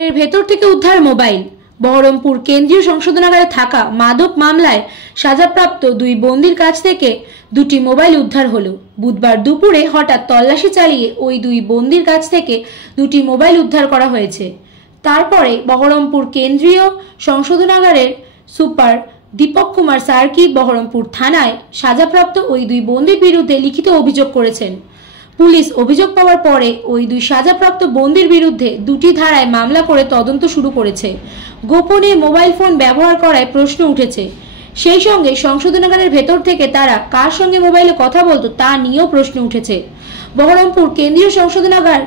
এর ভেতর থেকে উদ্ধার মোবাইল। বহরমপুর কেন্দ্রীয় সংশোধনাগারে থাকা মাদক মামলায় সাজাপ্রাপ্ত দুই বন্দীর কাছ থেকে দুটি মোবাইল উদ্ধার হলো। বুধবার দুপুরে হঠাৎ তল্লাশি চালিয়ে ওই দুই বন্দীর কাছ থেকে দুটি মোবাইল উদ্ধার করা হয়েছে। তারপরে বহরমপুর কেন্দ্রীয় সংশোধনাগারের সুপার দীপক কুমার সার্কি বহরমপুর থানায় সাজাপ্রাপ্ত ওই দুই বন্দীর বিরুদ্ধে লিখিত অভিযোগ করেছেন। পুলিশ অভিযোগ পাওয়ার পরে ওই দুই সাজাপ্রাপ্ত বন্দীর বিরুদ্ধে দুটি ধারায় মামলা করে তদন্ত শুরু করেছে। গোপনে মোবাইল ফোন ব্যবহার করায় প্রশ্ন উঠেছে। সেই সঙ্গে সংশোধনাগারের ভেতর থেকে তারা কার সঙ্গে মোবাইলে কথা বলতো তা নিয়েও প্রশ্ন উঠেছে। বহরমপুর কেন্দ্রীয় সংশোধনাগার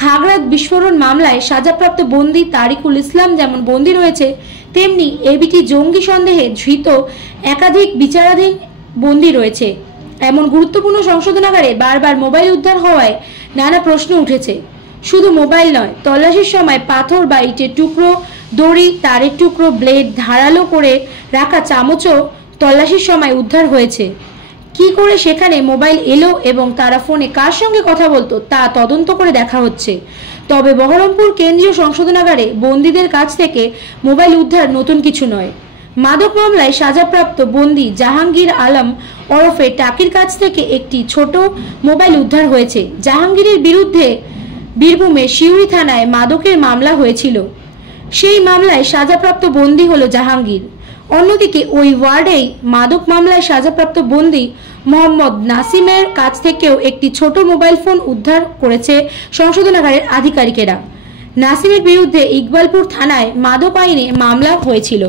খাগড়াত বিস্ফোরণ মামলায় সাজাপ্রাপ্ত বন্দী তারিকুল ইসলাম যেমন বন্দী রয়েছে, তেমনি এবিটি জঙ্গি সন্দেহে ধৃত একাধিক বিচারাধীন বন্দী রয়েছে। এমন গুরুত্বপূর্ণ সংশোধনাগারে বারবার মোবাইল উদ্ধার হওয়ায় নানা প্রশ্ন উঠেছে। শুধু মোবাইল নয়, তল্লাশির সময় পাথর বা ইটের টুকরো, দড়ি, তারের টুকরো, ব্লেড, ধারালো করে রাখা চামচও তল্লাশির সময় উদ্ধার হয়েছে। কি করে সেখানে মোবাইল এলো এবং তারা ফোনে কার সঙ্গে কথা বলতো তা তদন্ত করে দেখা হচ্ছে। তবে বহরমপুর কেন্দ্রীয় সংশোধনাগারে বন্দীদের কাছ থেকে মোবাইল উদ্ধার নতুন কিছু নয়। মাদক মামলায় সাজাপ্রাপ্ত বন্দী জাহাঙ্গীর আলম ওরফে টাকির কাছ থেকে একটি ছোট মোবাইল উদ্ধার হয়েছে। জাহাঙ্গীরের বিরুদ্ধে বীরভূমে সিউড়ি থানায় মাদকের মামলা হয়েছিল। সেই মামলায় সাজাপ্রাপ্ত বন্দী হলো জাহাঙ্গীর। অন্যদিকে ওই ওয়ার্ডেই মাদক মামলায় সাজাপ্রাপ্ত বন্দী মোহাম্মদ নাসিমের কাছ থেকেও একটি ছোট মোবাইল ফোন উদ্ধার করেছে সংশোধনাগারের আধিকারিকেরা। নাসিমের বিরুদ্ধে ইকবালপুর থানায় মাদক আইনে মামলা হয়েছিল।